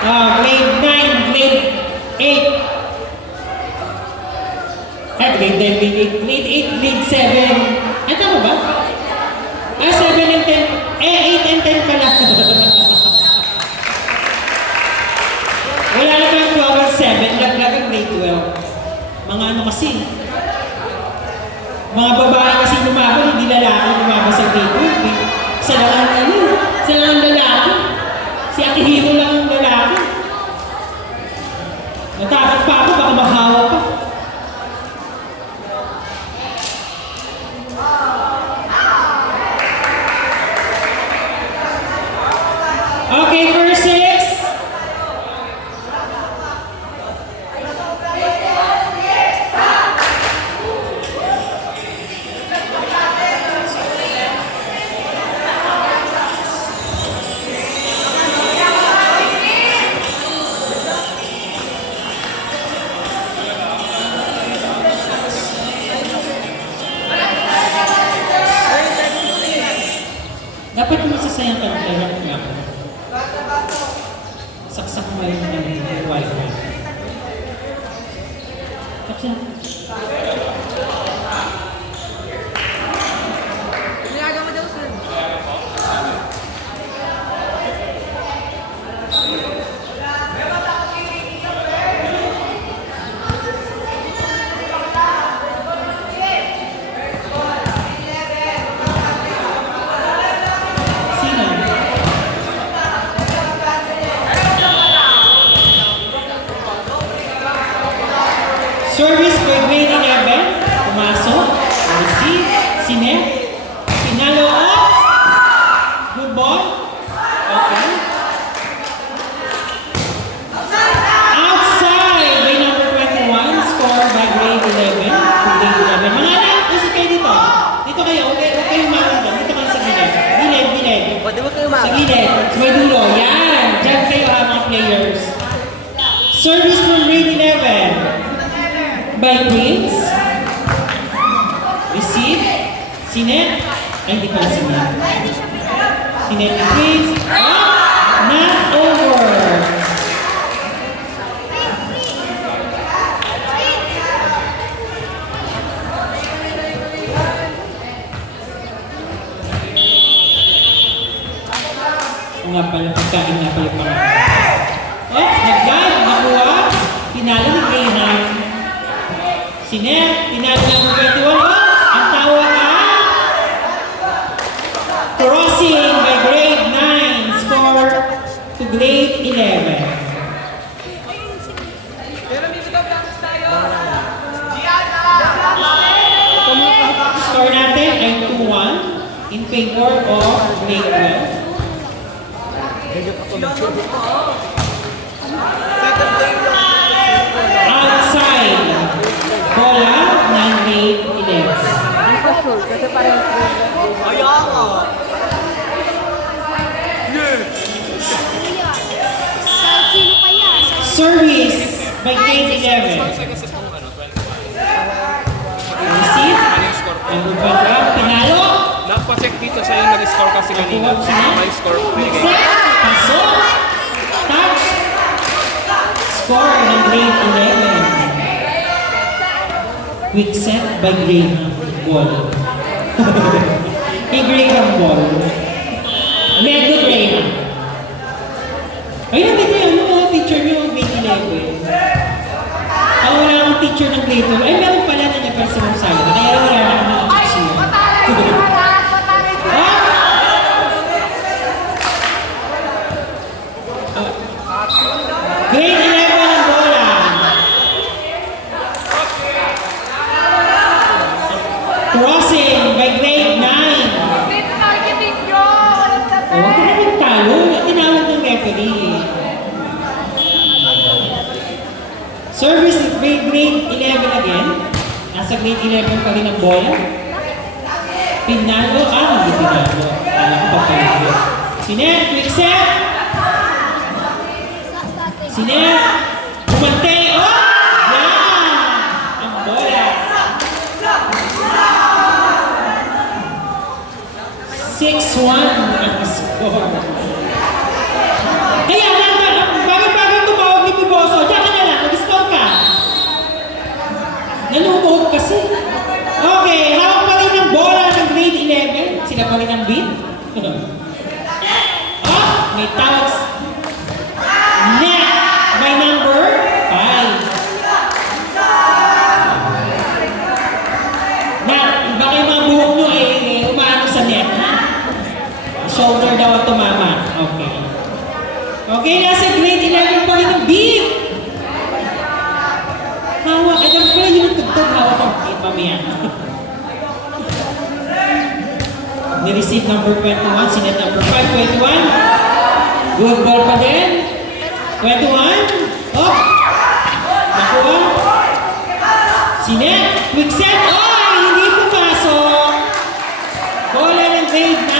Grade 9, grade 8. Grade 10, grade 8, grade 7. Ay, tama ba? 7 and 10. 8 and 10 pala. Wala naman 12 and 7. Laglag ang grade 12. Mga ano kasi. Mga babae kasi lumaban, hindi lalaki lumaban sa grade 12. Isa lang ang ano. Isa lang ang lalaki. Si Akihiro lang ang lalaki. Natakot pa ako, baka mahawa pa. Okay, verse 6. Dapat mo masasayang ka ng tarap niya. Saksak mo yung wifi. Tapos yan. Nilaga mo daw, sir. Sino? Service by grade 11. Pumasok. Receive. Sine. Pinalo off. Good ball. Okay. Outside by number 21. Score by grade 11. Grade 11. Mga anak, kasi kayo dito. Dito kayo. Huwag kayo umakanda. Dito kayo sa gilid. Gilid. O, di ba kayo Sa gilid. Sa may dulo. Yan. Diyan kayo mga players. Service from grade 11. By Prince. Receive. Sinet. Ay, hindi pala Sinet. Sinet ni Prince. Not over. O nga pala, pagkain nga pala pa. Nag-dive, nakuha. Pinalo ni Graham. Sinet, pinalo ng 21. Ang tawa ay crossing by grade 9. Score to grade 11. Pero may nagablanks tayo. Score natin ay 2-1 in favor of grade 12. Second day lang. Outside, bola ng grade 11. Kasi parang kaya nga. Yes! Sino kaya? Service by grade 11. Receive. Ang bumbaga, pinalo. Nagpa-check dito sa yung nag-score kasi kanina. May score. Set. Pasok. Touch. Score ng grade 11. Quick set by Graham Ball. Kay Graham Ball. Medyo Graham. Ayun, dito yung teacher niyo ng grade 11. Wala akong teacher ng grade 12. Ay, meron pala na nagpasimong sala. Kaya wala na akong teacher. Grade 11 ang bola. Crossing by grade 9. targeting nyo! Huwag ka naman talo. Tinawag ng referee. Service by grade 11 again. Nasa grade 11 pa rin ang bola. Pinalo. Hindi pinalo. Alam ko pa kayo. Sinet, quick set. Sinet. Kumante. Oh! Yan! Ang bola. 6-1 ang score. Kaya lang, bakit Okay, nasa grade 11 pa rin ang beat. Hawak. Ay, dapat pala yung tugtog. Hawak ang beat mamaya. Ni-receive number 21. Sinet number 5. 21. Good ball pa din. 21. Oh. Nakuha. Sinet. Quick set. Oh, hindi pumasok. Bola ng grade 9.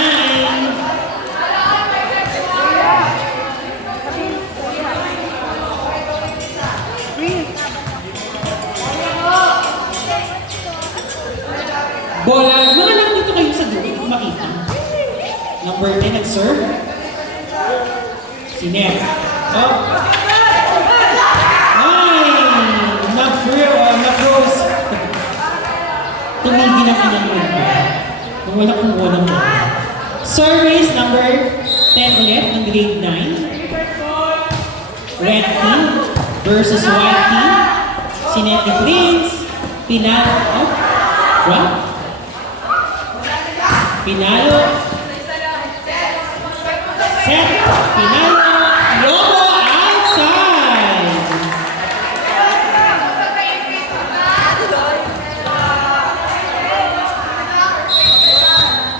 Bola. Mga lang dito kayo sa dulo. Hindi ko makita. Number 10 at serve. Sinet. Oh. Ay! Na-froze. Tumigil ang kanyang movement. Kung wala kumuha ng bola. Service number 10 ulit ng grade 9. Red team versus white team. Sinet ni Prince. Pinalo. Oh. Drop. Pinalo. Set. Pinalo. Lobo outside.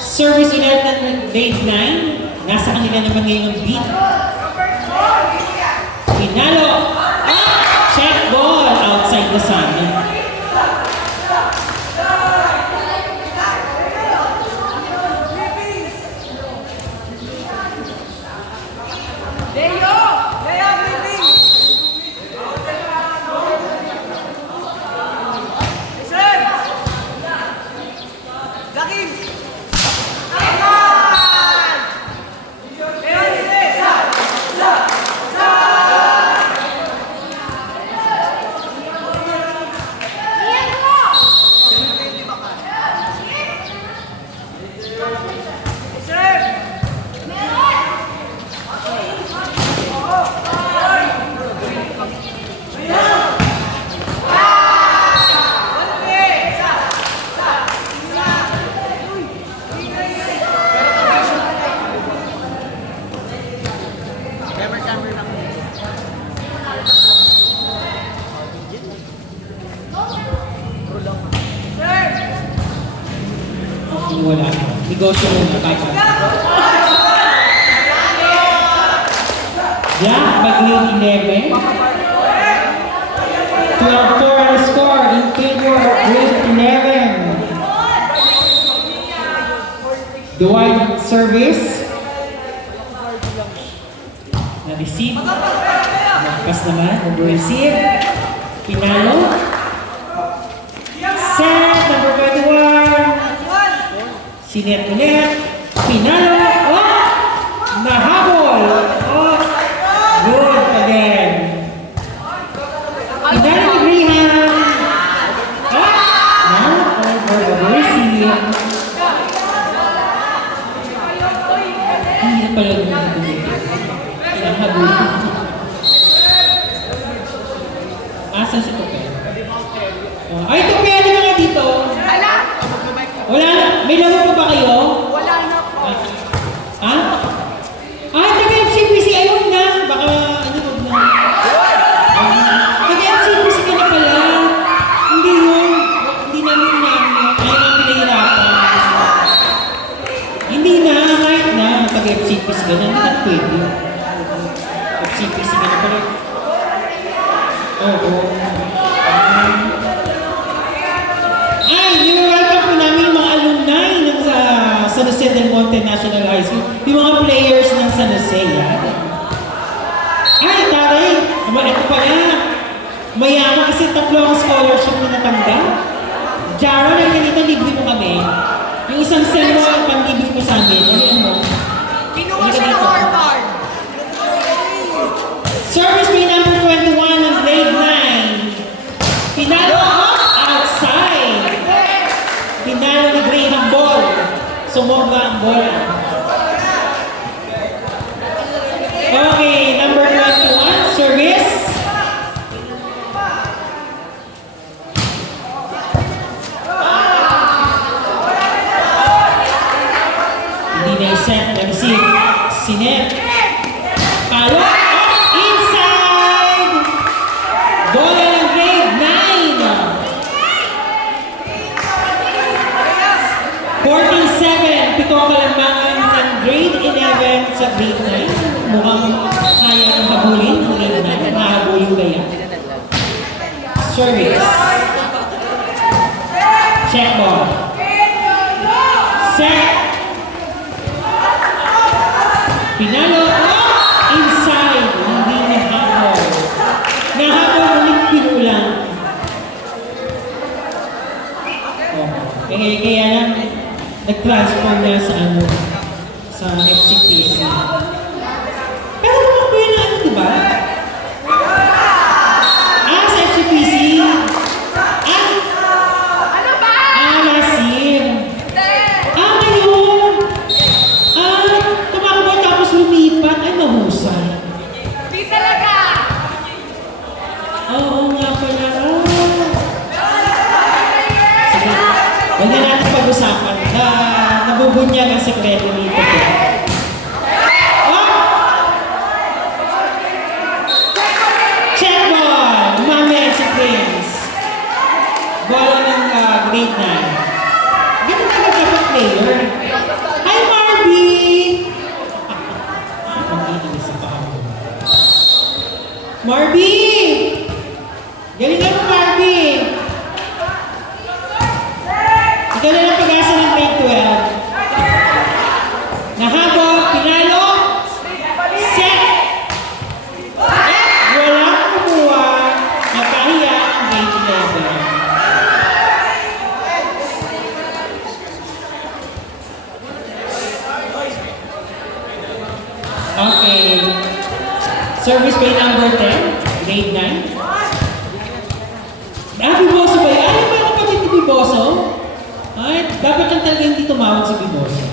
Service ulit ng grade 9. Nasa kanila naman ngayon ang beat. Pinalo. Check ball outside the sun. Wala. Negosyo muna. Kaya. Black by grade 11. 12-4 ang score in favor of grade 11. Dwight service. Na-receive. Nagpas naman. Over-receive. Pinalo. Set. Number 21. Sinet ulit. Pinalo. Oh! Nahabol. Oh! Good again. Pinalo ni Graham. Oh! Now, over-receive. Hindi na pala dito. Pinanghabol. Asan si Tope? Ay, Tope! Ano mga dito? Wala na. May laro pa ba kayo? Wala na po. Ha? Taga-FCPC. Ayun na. Baka ano wag na. Taga-FCPC ka na pala. Hindi yun. Hindi namin namin. Kaya nga pinahirapan. Hindi na. Kahit na. Taga-FCPC ka na. Hindi na pwede. FCPC ka na pala. Oo. Welcome po namin yung mga alumni ng San Jose del Monte National High School. Yung mga players ng San Jose, yan. Ay, taray! Ito pala. Mayaman kasi 3 ang scholarship na natanggap. Jaro, nandito libre mo kami. Yung isang sem mo ang panlibre mo sa amin. Ano mo? Kinuha siya ng Harvard. Service may number 21 ng grade 9. Pinalo outside. Pinalo ni Graham ball. Sumobra ang bola. Okay, number 21, service. Hindi na i-set. Nag-receive. Sinet. transfer niya sa ano, sa FCPC. Pero tumakbo yun na ano, di ba? Ah, sa FCPC. Ano ba? Nasir. Hindi. Ngayon. Tumakbo tapos lumipat. Ay, mahusay. Di talaga. Oo nga pala. Sige. Huwag na natin pag-usapan. Nabubunyag ang sekreto nito. Oh! Check ball! Umamit si Prince. Bola ng grade 9. Ganun talaga dapat player. Hi, Marby! Mag-iinis pa ako. Marby! Galingan mo, Marby! Ikaw na lang pag-asa ng grade 12. Nahabol, pinalo, set! Walang kumuha, nakahiya ang grade 11. Okay. Service by number 10, grade 9. Biboso ba yan? Ano ba yung kapatid ni Biboso? Ay, dapat lang talaga hindi tumawag si Biboso.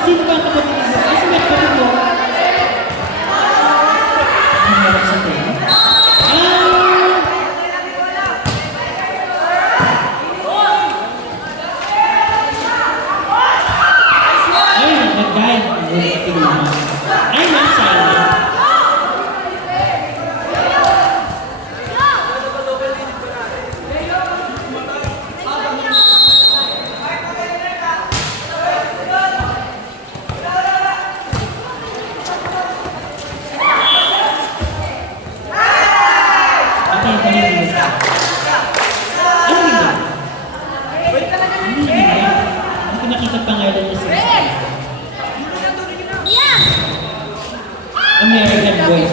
Sino ba ang kapatid ni Biboso? Sino ba ang kapatid mo? Ang harap sa tayo. Ay, nag-dive. Ay, nag-silent. Okay, balik. Ano yun? Hindi ko nakita pangalan niya sa American boy.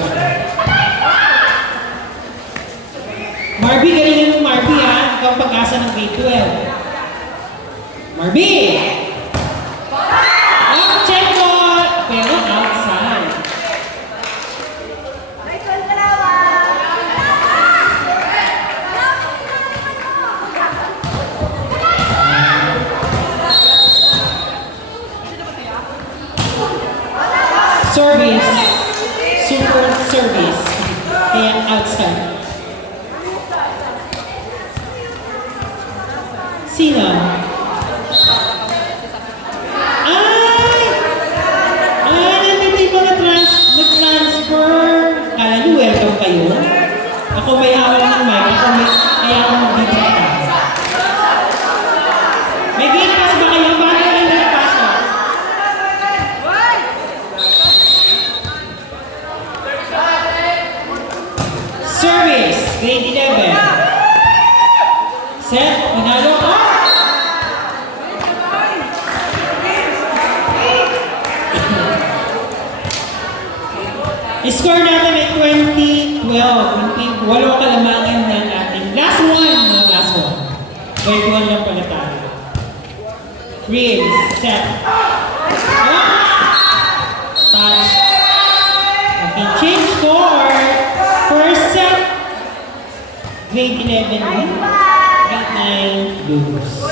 Marby, galingan mo Marby ha. Ikaw ang pag-asa ng grade 12. Marby! Check mo! Pero outside. Service. Super service. Kaya outside. Sino? Nandito yung mga nag-transfer. Kala niyo, welcome kayo. Ako may hawak ng mic. Kaya ako magbibigta. May gate pass ba kayo? Bakit kayo nagpasok? Service, grade 11. Set, panalo ko. Score natin ay 20-12. Walong kalamangan ng ating last one. 21 lang pala tayo. Reels, set. Touch. Okay, change score. First set. Grade 11 win. Grade 9 lose.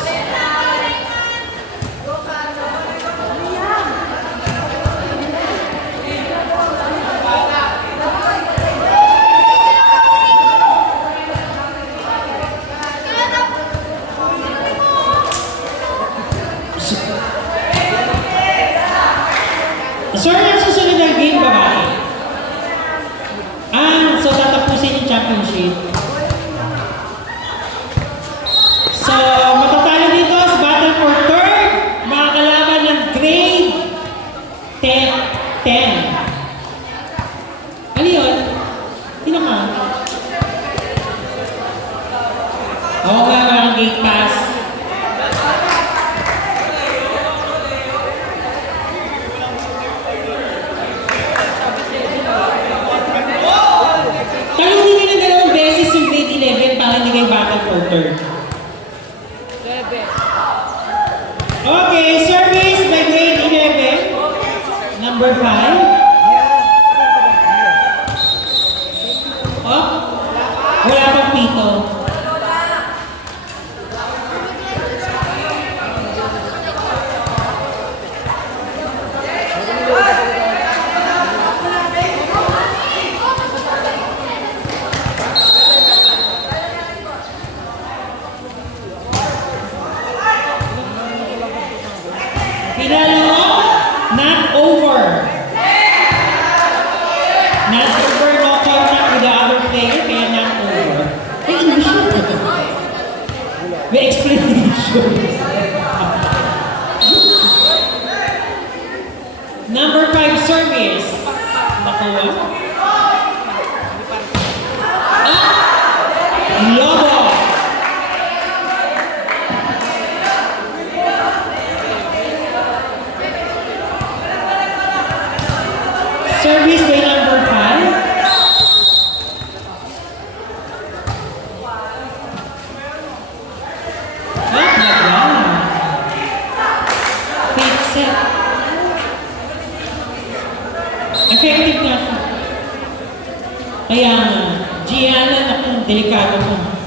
Sorry, ang susunod na game ba ba? So tatapusin yung championship. So, matatalo dito sa battle for third, mga kalaban ng grade 10. Ano yun? Sino ka? Oo nga, mga gate pass. Talunin nyo ng 2 beses Number 5. Oh, wala pang pito. Pinalo, not over. Not over, no contact with the other player, kaya not over. May English yun. May explanation. Number 5 service. Nakuha. Lobo. Service by number 5. Fake set. Effective na siya. Kaya nga, Gianna, naku, delikado mo.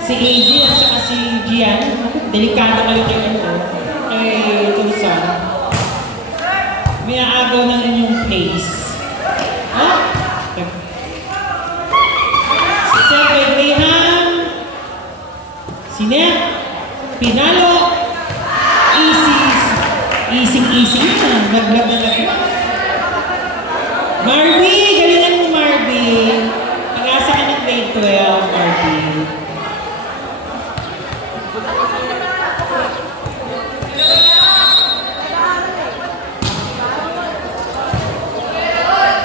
Si AJ at saka si Gianna, naku, delikado kayo kay ano, kay Tusan. May aagaw ng inyong place. Oh? Set by Graham. Sinet. Pinalo. Easy na. Naglag na lang. Marby! Galingan mo, Marby. Pag-asa ka ng grade 12, Marby.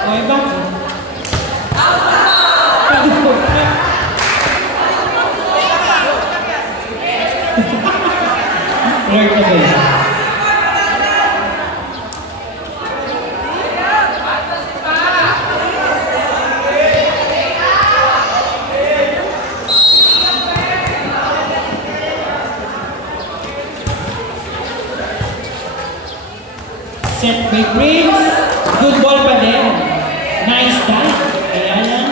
Okay, bakit? Lord na ba yun? Set by Prince. Good ball pa din. Nice dive. Kaya lang.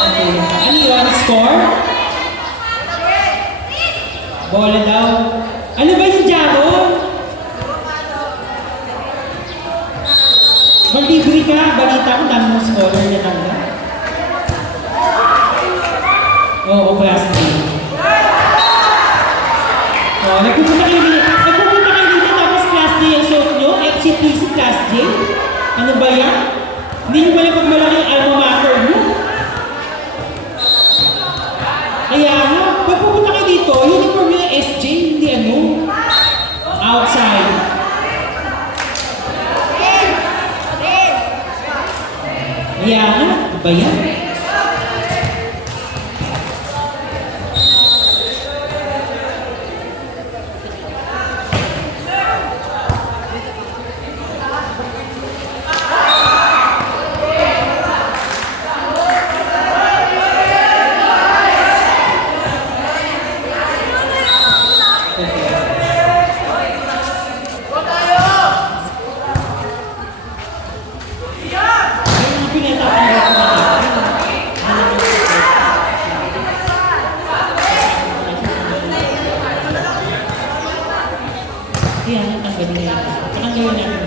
Okay. Ano yun? Score? Bola daw. Ano ba yung Jaro? Maglibre ka. Balita ko dami mong scholar na tanda. Oo, class D. Oh, nagpupunta kayo dito tapos class D ang suot nyo? FCTC class J? Ano ba yan? Hindi nyo pala pagmalaki ang alma mater mo? Kaya nga, pag pupunta kayo dito, uniform nyo yung SJ, hindi ano? Outside. Kaya nga, ano ba yan? Kaya ang galing na ito. Ang gawin natin.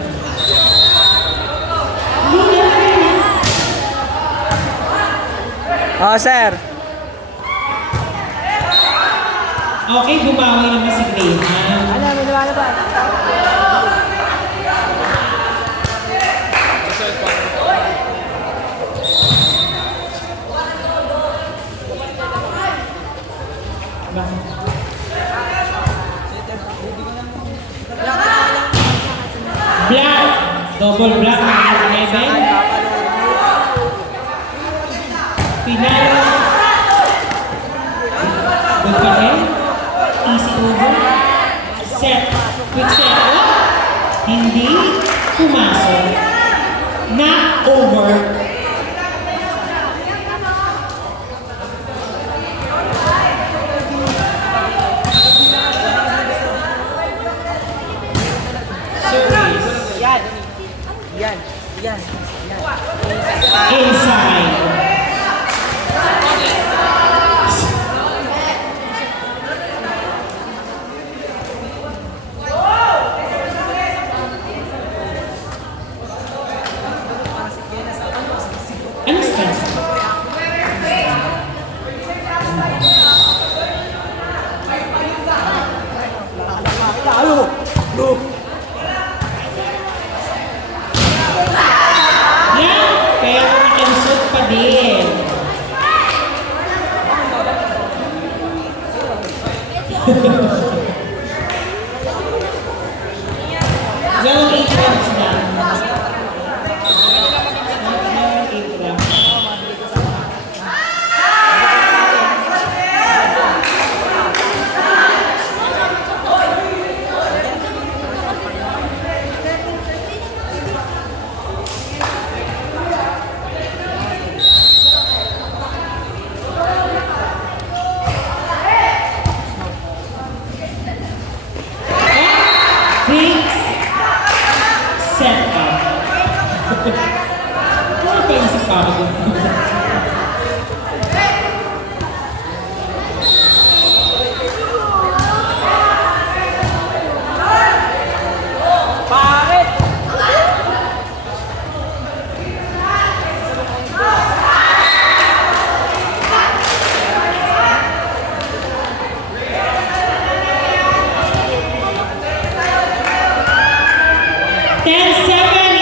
Oh, sir. Okay, bumawi naman si Graham. Ano, may lumalabas. Black. Double black. Heaven. Pinalo. Good pa rin. Easy over. Set. Quick set. Oh. Hindi pumasok. Not over. pa ako dun.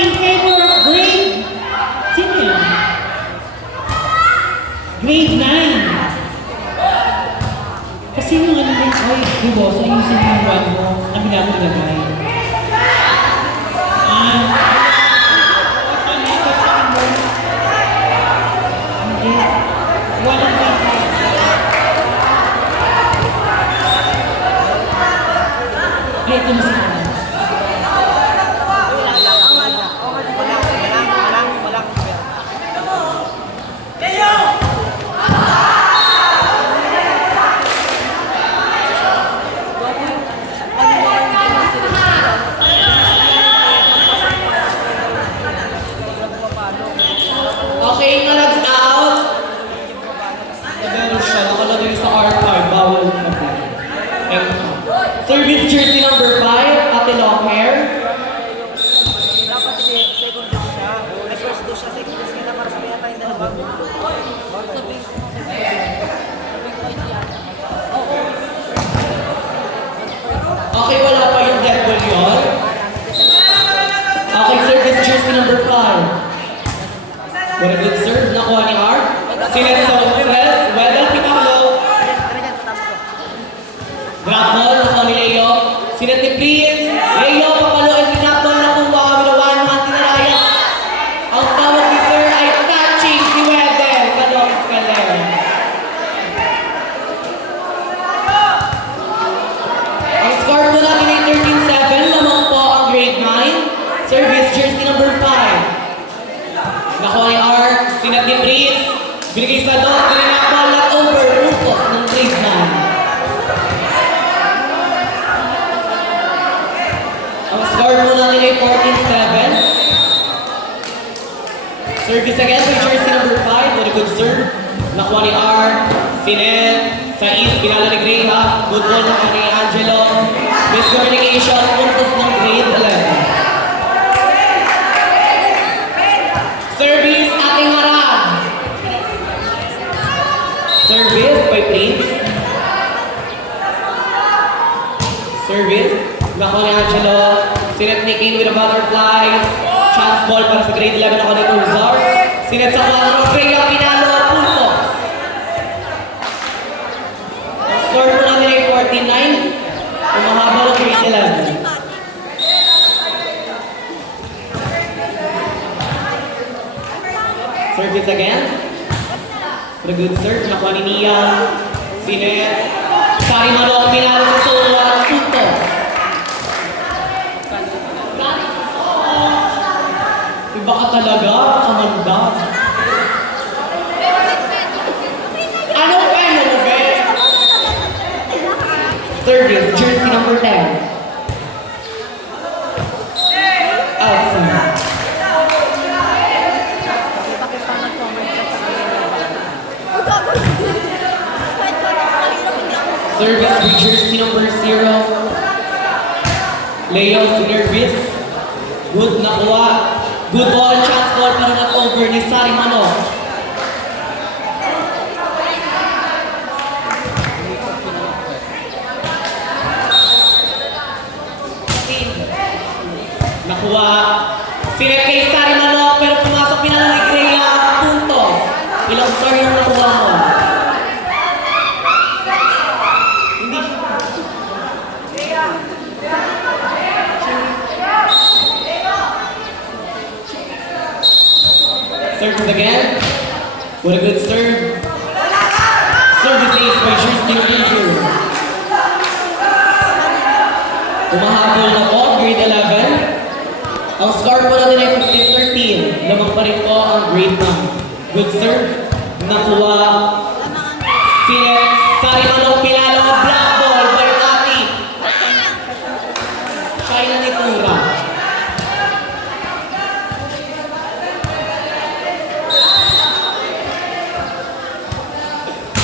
In favor of grade. Sino yan? Grade 9. Kasi yung ano yung, ay, di boss, ayusin mo yung one mo. Kabila mo ilagay. Hindi. Walang grade 9. Ay, ito na sila. Okay, nag-out. Meron siya, nakalagay sa R5, bawal na po. Service jersey number 5, Ate Longhair. Dapat second dose siya. May first dose siya, second dose kaya para sabihan tayong dalawang. Okay, wala pa yung Dead Ball yun. Okay, service jersey number 5. What a good serve, nakuha ni Art. Sinet sa press, Wedel Picalo. Grab ball, nakuha ni Leo. Sinet ni Prince. Leo, papalo, and grab ball nakuha. Minawan naman tinaraya. Ang tawag ni Sir ay catching si Wedel. Kalong Scaler. Ang score po natin ay 13-7. Lamang po ang grade 9. Service jersey number 5. Nakuha ni Art, sinat ni Prince, binigay sa dos, tinakbal at over, puntos ng grade 9. Ang score po natin ay 14-7. Service again for jersey number 5, what a good serve. Nakuha ni Art, sinet, sa east, pinala ni Graham, good ball nakuha ni Angelo, miscommunication, puntos ng grade 11. Service, Ating Harap. Service by Prince. Service. Nakuha ni Angelo. Sinet ni Kane with a butterflies. Chance ball para sa grade 11 ako ni Turzar. Sinet sa 4. Freya Pinalo. Puntos. Ang score po natin ay 49. Umahaba ng grade 11. Service again. For a good serve. Nakuha ni Nia. Sinet. Sari Manok. Pinalo sa solo at puntos. Iba ka talaga. Kamanda. Anong peno mo, be? Service. Jersey number 10. Outside. Service with jersey number 0. Leo Sinervis. Good nakuha. Good ball, chance ball para nag-over ni Sari Manok. Nakuha. Sinet kay Sari Manok pero pumasok pinala ni Greya. Puntos. Ilang star yung nakuha mo? Service again. What a good serve. Service ace by Jersey number 0. Umahabol na po, grade 11. Ang score po natin ay 15-13. Lamang pa rin po ang grade 9. Good serve. Nakuha. Sinet. Sari Manok Pinalo. Black ball by Tati. China ni Tura.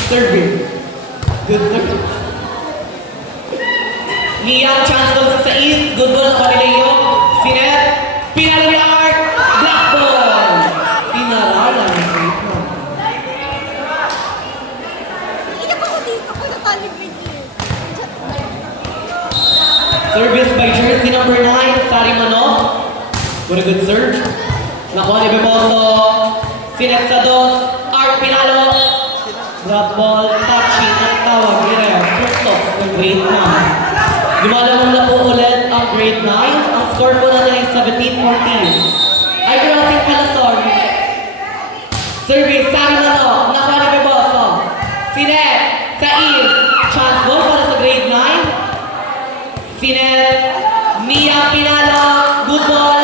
Serving. Good serve. Liam, chance ball sa East. Good ball sa Panileyo. Sinet. Pinalo ni Art. Black ball. Tinarala ng great man. Iyak ako dito ko nakalipid eh. Service by jersey number 9, Sari Manok. What a good serve. Nakuha ni Beboso. Sinet sa dos. Art Pinalo. Drop ball. Touching ang tawag. Here. Putos ng grade 9. Lumalamang na po ulit ang grade 9. Ang score po natin ay 17-14. Ay, crossing pala, sorry. Service, Sari Manok. Nakuha ni Beboso. Sinet sa East. Chance ball para sa grade 9. Sinet, Mia Pinalo, good ball.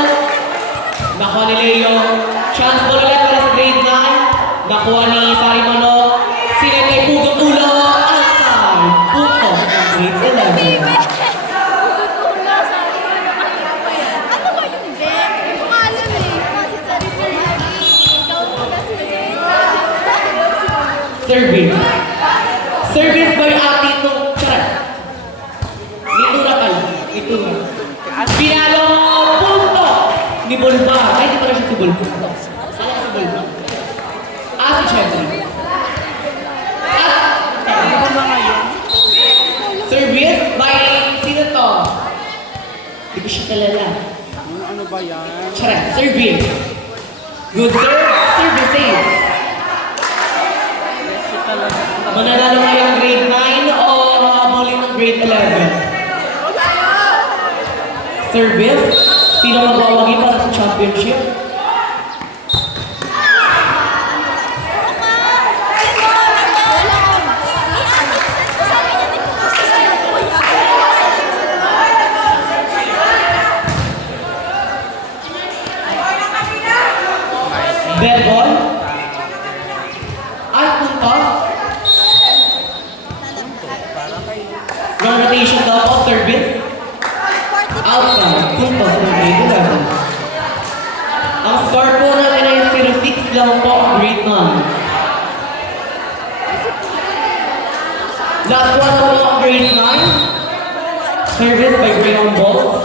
Nakuha ni Leo. Chance ball ulit para sa grade 9. Nakuha ni Sari Manok. Sinet ay pugot ulo. Outside. Punto ng grade 11. Putula sa nakahirap pa yan. Ano ba yung bet? Hindi ko nga alam eh. Kasi sa report, ikaw mo kasi. Service. Service by Atito. Charot. Itura pala. Itura. Pinalo. Punto. Ni Bulba. Ay, di pala siya si Bulba. Sala si Bulba. Si Chedri. Service by sino to? Hindi ko siya kalala. Ano ba yan? Charot. Service. Good serve. Service save. Mananalo kayang grade 9 o habulin ng grade 11? Service? Sino magwawagi para sa championship? Dead ball? Ay, puntos? Wrong rotation daw po, service? Outside, puntos ng grade 11. Ang score po natin ay 0-6 lang po ang grade 9. Last one na po ang grade 9. Service by Graham Balls.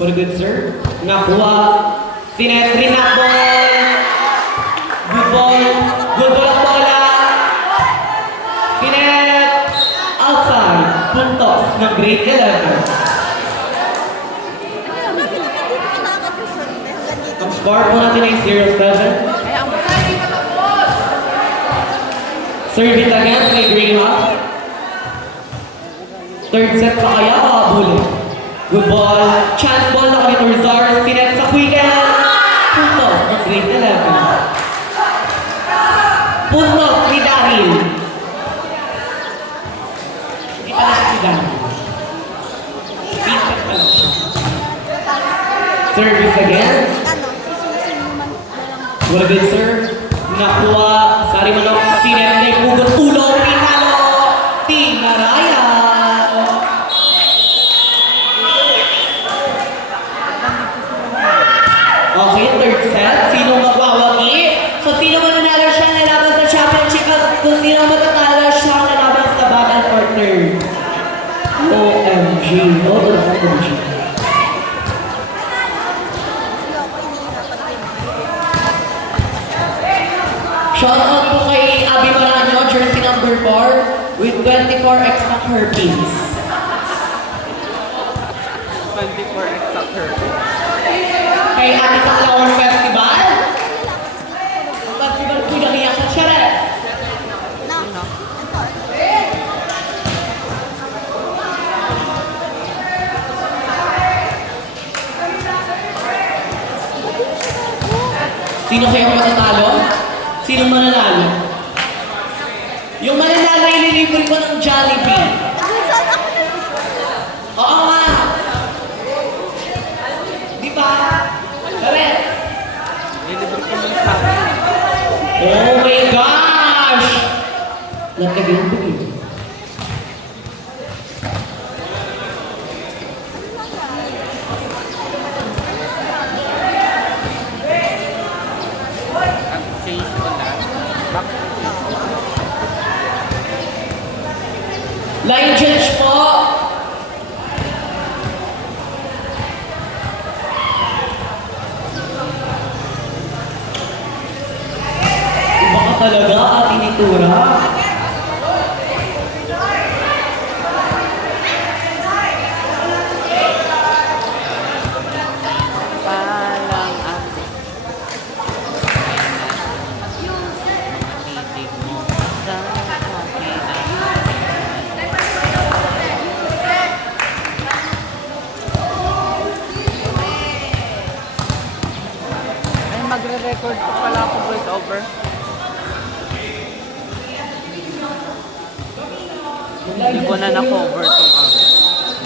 What a good serve. Nakuha. Sinet, rinat ball. Good ball. Good ball ang bola. Sinet. Outside. Puntos ng grade 11. Ang score po natin ay 0-7. Service again kay Greenhouse. Third set pa kaya kakabuli. Good ball. Chance ball na kami to Rizar. Sinet sa Quicken. Puntos ng grade 11. Puntos ni Dahil. Hindi pala siya si Dahil. Pinset pala siya. Service again. What a good serve. Nakuha. Sari Manok. Sinet na ipugot ulo. Pinalo. Tinaraya. Okay, third set. Sino magwawagi? So, sino mananalo siya na laban sa championship at kung sino matatalo siya na laban sa battle partner. OMG. OMG. Shoutout po kay Abby Marano, jersey number 4 with 24 extra herpes. 24 extra curve. Kay Ate sa Flower Festival. Ang festival po naniyak sa Charet. Sino kaya matatalo? Sino mananalo? Yung mananalo ililibre ko ng Jollibee. Oo nga. Di ba? Correct. Deliver ko ng sa akin. Oh my gosh! Nagtagin ko dito. Ang change ko na. Back. talaga at initura. Palang ate. Ay, magre-record pa pala ako voice over. Hindi ko na na-cover tong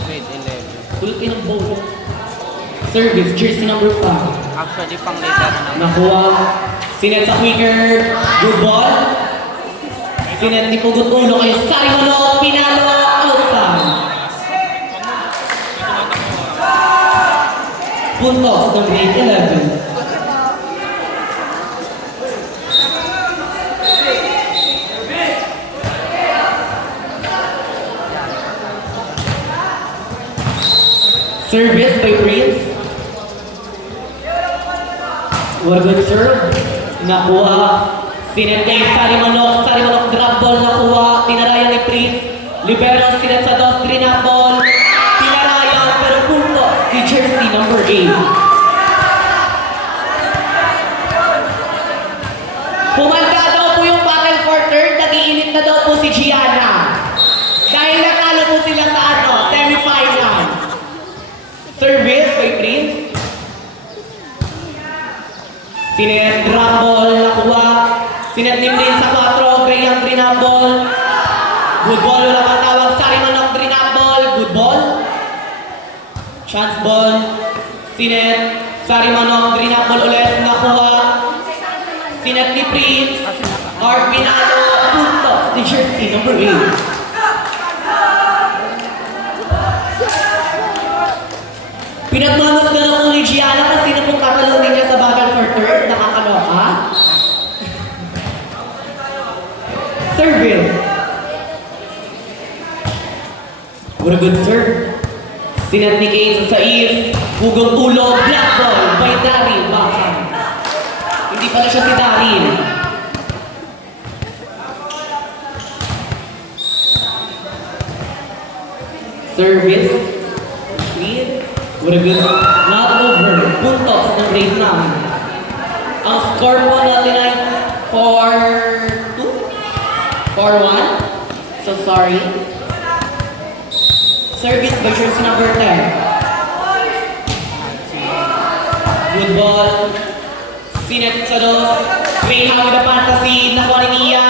grade 11. Ulti ng bolo. Service, jersey number 5. Actually, pang later na naman. Nakuha. Sinet sa quicker. Good ball. Sinet ni Pugot Ulo kay Sarimano. Pinalo. Outside. Puntos ng grade 11. Service by Prince. What a good serve. Nakuha. Sinet kay Sarimanok. Sarimanok drop ball nakuha. Tinarayan ni Prince. Libero sinet sa dos. Green ball. Tinarayan pero punto. Ni jersey number 8. Pumalka daw po yung battle for third. Nag-iinit na daw po si Gianna. Dahil nakalo po sila sa semi-final. Service by Prince. Sinet drop ball nakuha. Sinet ni Prince sa 4. Graham Green ball. Good ball. Wala pang tawag. Sarimanok Green ball. Good ball. Chance ball. Sinet. Sarimanok Green ball ulit. Nakuha. Sinet ni Prince. Art Pinalo. Puntos. Ni jersey number 8. Pinagmamas na lang ni Gianna kasi sino pong katalunin niya sa battle for third. Nakakaloka. Service. What a good serve. Sinet ni Kane sa is. Hugong ulo. Black ball by Daryl. Baka. Hindi pala siya si Daryl. Service. Clear. What a good, not over. Puntos ng grade 9. Ang score po natin ay 4-2? 4-1? So sorry. Service by jersey number 10. Good ball. Sinet sa dos. Graham with the fantasy. Nakuha ni Mia.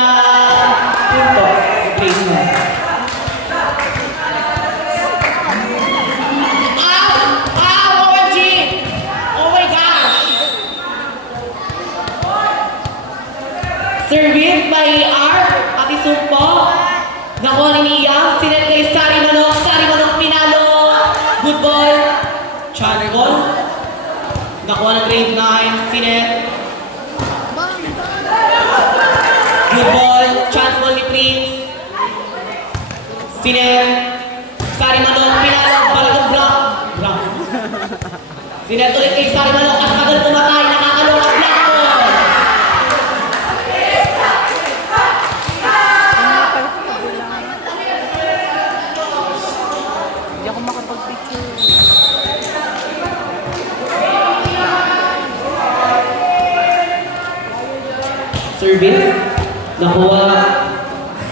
Puntos. Grade 9. Service by Art, Pati Sumpo. Nakuha ni Mia. Sinet kay Sarimanok. Sarimanok Pinalo. Good ball. Chance ball. Nakuha ng grade 9. Sinet. Good ball. Chance ball ni Prince. Sinet. Sarimanok Pinalo. Balagang block. Block. Sinet ulit kay Sarimanok. At tagal pumatay. Nakakaloka. Block ball. Hindi ako makapag-picture. Service. Nakuha.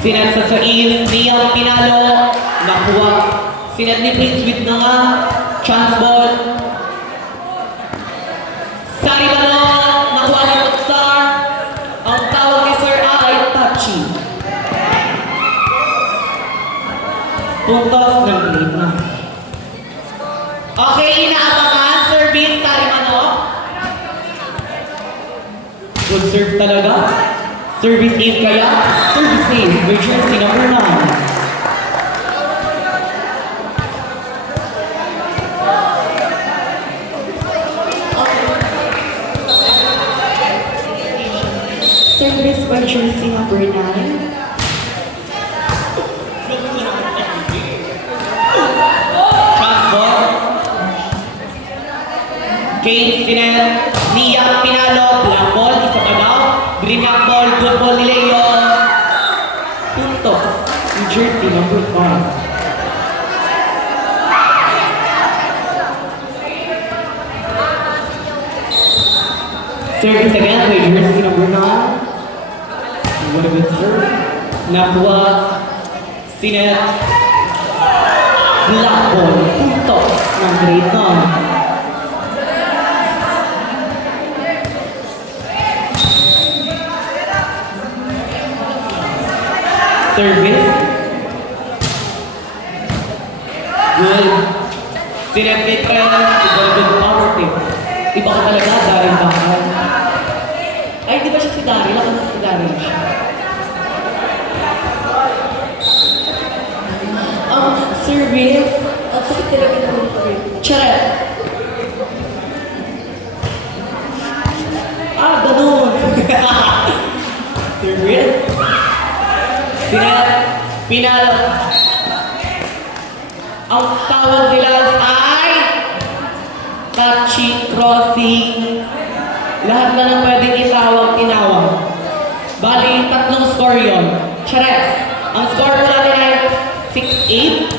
Sinet sa Sain. Nia Pinalo. Nakuha. Sinet ni Prince with na nga. Chance ball. Sarimanok. Nakuha ni Mutsar. Ang tawag ni Sir ay touchy. Puntos ng grade 9. Okay, inaabangan. Service, Sarimanok. Good serve talaga. Service is kaya. Service is by jersey number 9. Service by jersey number 9. Kane Sinet, Nia Pinalo, black ball, isa pa daw. Green ball, good ball nila jersey number 5. Service again by jersey number 9. What a good serve. Nakuha si Net. Black ball. Puntos ng Great Nam. Service. Good. Si Net Mitren. Good power tip. Iba ka talaga, Daryl Bakal. Ay, di ba siya si Daryl? Ako si Daryl siya. Service. Ang sakit talaga ng mga rin. Charet. Ganun. Service. Pinalo. Ang tawag nila ay touchy, crossing. Lahat na lang pwedeng itawag, tinawag. Bali, 3 score yun. Chares. Ang score po natin ay 6-8,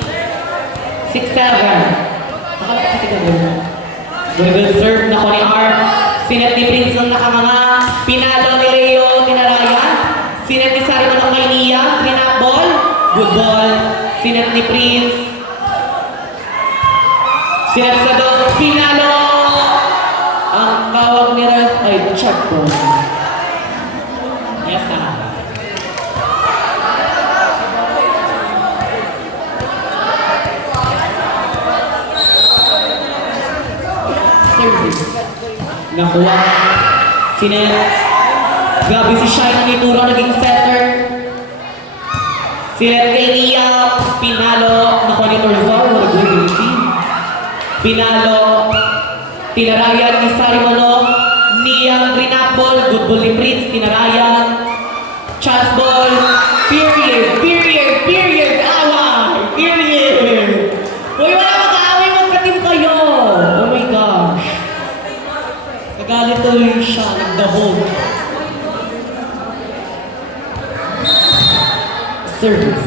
6-7. Nakala ko kasi gagawin mo. Good serve na ko ni Art. Sinet ni Prince ng nakanganga. Pinalo ni Leo, tinarayan. Sinet ni Sari ng kay Nia, trinap ball. Good ball. Sinet ni Prince. Sinet sa dog, pinalo. Ang tawag ni Ralph ay check ball. Yes, service. Nakuha. Sinet. Grabe si Shine ang ituro, naging center. Sinet kay Nia. Pinalo. Nakuha ni Torzor. What a good ability. Pinalo. Tinarayan ni Sarimano. Nia. Green ball. Good ball ni Prince. Tinarayan. Chance ball. Period. Away. Period. Uy, wala mag-aaway. Magka-team kayo. Oh my gosh. Nagalit tuloy siya. Nagdahog. Service.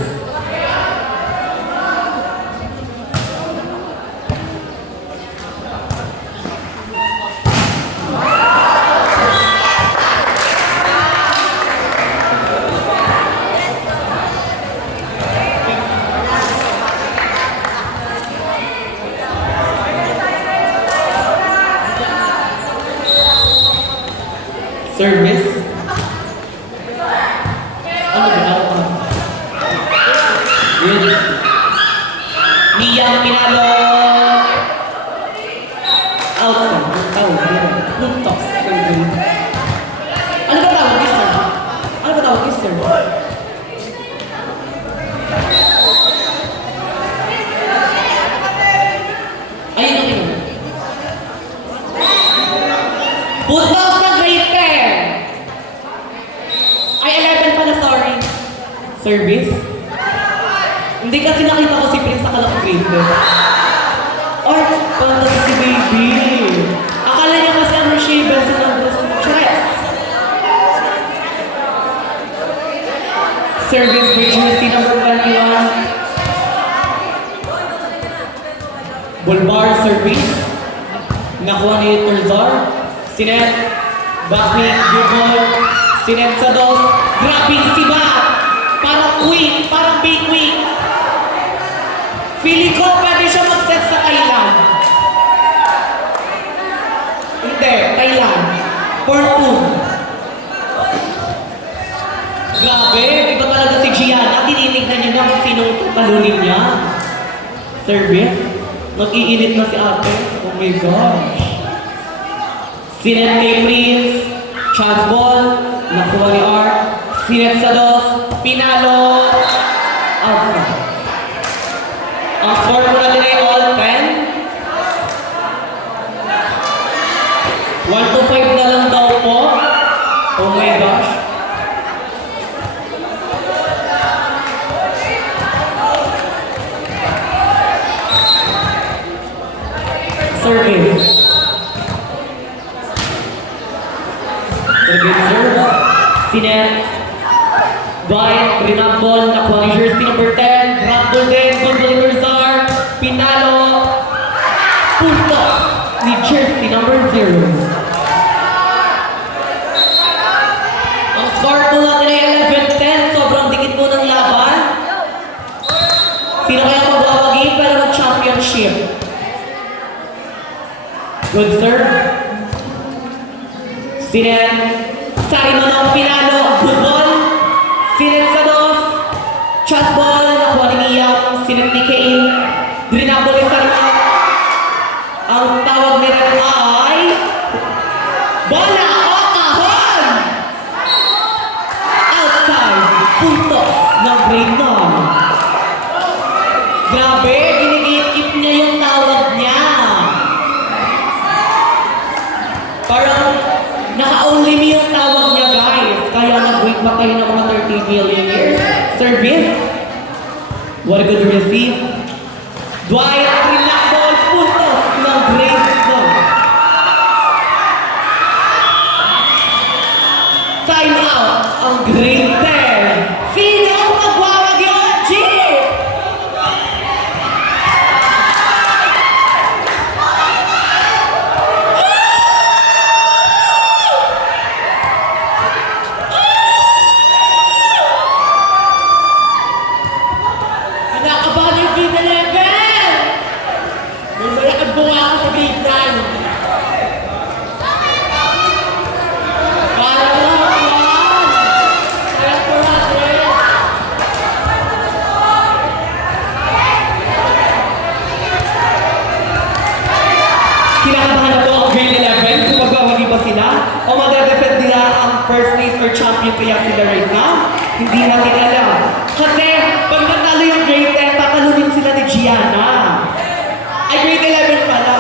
Service. Ano ba? Good. Nia pinalo. Outside. Puntos. Ano ba tawag this sir? Ano ba tawag this sir? Ayun ang yun. Puntos na great pair. Ay, 11 pala, sorry. Service. Hindi kasi nakita ko si Prince sa kalaki grade. Or, pantas si baby. Akala niya kasi ang Rashable sa numbers ng Tres. Service by jersey number 21. Bulbar service. Nakuha ni Torzor. Sinet. Backpick. Good ball. Sinet sa dos. Grabe si Bat. Parang quick. Parang big quick. Feeling ko pwede siya mag-set sa Thailand. Hindi, Thailand. Fortune. Grabe, iba talaga si Gianna. Tinitignan niya na kung sinong talunin niya. Service. Mag-iinit na si ate. Oh my gosh. Sinet kay Prince. Chance ball. Nakuha ni Art. Sinet sa dos. Pinalo. Outside. Ang score po natin ay all 10. 1-5 na lang daw po. Oh my gosh. Service. Service serve. Sinet. Dwight, Rinambol, nakuha ni jersey number 10. Rambol din, Goodball Berzar. Pinalo. Puntos ni jersey number 0. Ang score po natin ay 11-10. Sobrang dikit po ng laban. Sino kaya magwawagi para mag-championship? Good serve. Sinen. Sari Manong Pinalo. Good ball. Sinen Sados. Shot ball. Nakuha ni Miyam. Sinen ni Kane. Drinabol ni Sari Manong. Ang tawag nila ay bola o kahon! Outside. Puntos ng grade 9. Grabe, ginigit-git niya yung tawag niya. Parang naka-only me yung tawag niya, guys. Kaya nag-wait pa kayo ng mga 30 million years. Service. What a good receive. Dwight, Rinambol, puntos ng grade 9. Time out ang grade 10. Sino ang magwawag yung G? Kinakabahan yung grade 11! May malakad bunga ako sa grade 9. Para lang yan! Kaya po natin! Kinakabahan na po ang grade 11 kung magwawagi ba sila o magdadefend nila ang first place or champion kaya sila right now? Hindi natin alam. Kasi pag natalo yung grade 10, tatalunin sila ni Gianna. Ay, grade 11 pala.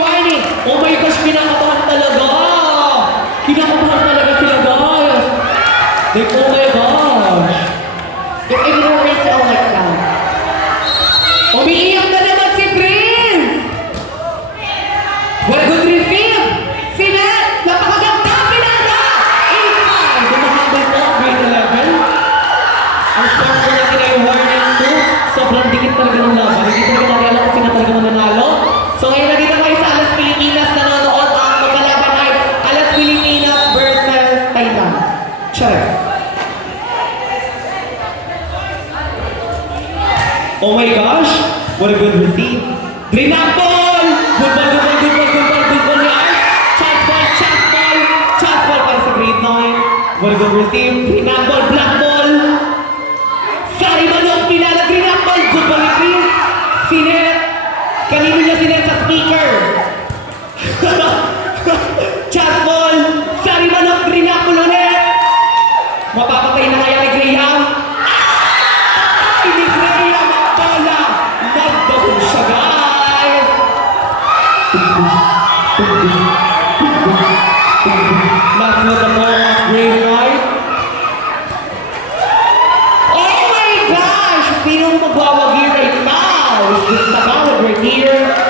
Whining! Oh my gosh, kinakabahan talaga! Kinakabahan talaga sila, guys! Like, oh my gosh! If everyone is all like that. Umiiyak na naman si Prince! What a good reveal! Sinet! Napakaganda! Pinada! 8-5! Dumahabol po ang grade 11. Ang score po natin ay warning 2. Sobrang dikit talaga ng laban. Hindi talaga natin alam kung sino talaga mananalo. So ngayon nandito kayo sa Alas Pilipinas nanonood ang magkalaban ay Alas Pilipinas versus Thailand. Cheers! Oh my gosh! What a good receive! Rinambol! Good ball ni Art! Chance ball para sa grade 9. What a good receive! Rinambol, black ball! Sari Manong Pinala, Rinambol! Good ball ni Chris! Sinet! Kanino niya sinet sa speaker? Chance ball! Sari Manong, Rinambol ulit! Mapapatay na kaya ni Graham? Ni Graham ang bola! Nagdahon siya, guys! That's what the ball of grade 9. Oh my gosh! Sinong magwawagi right now? Is this Tagalog right here?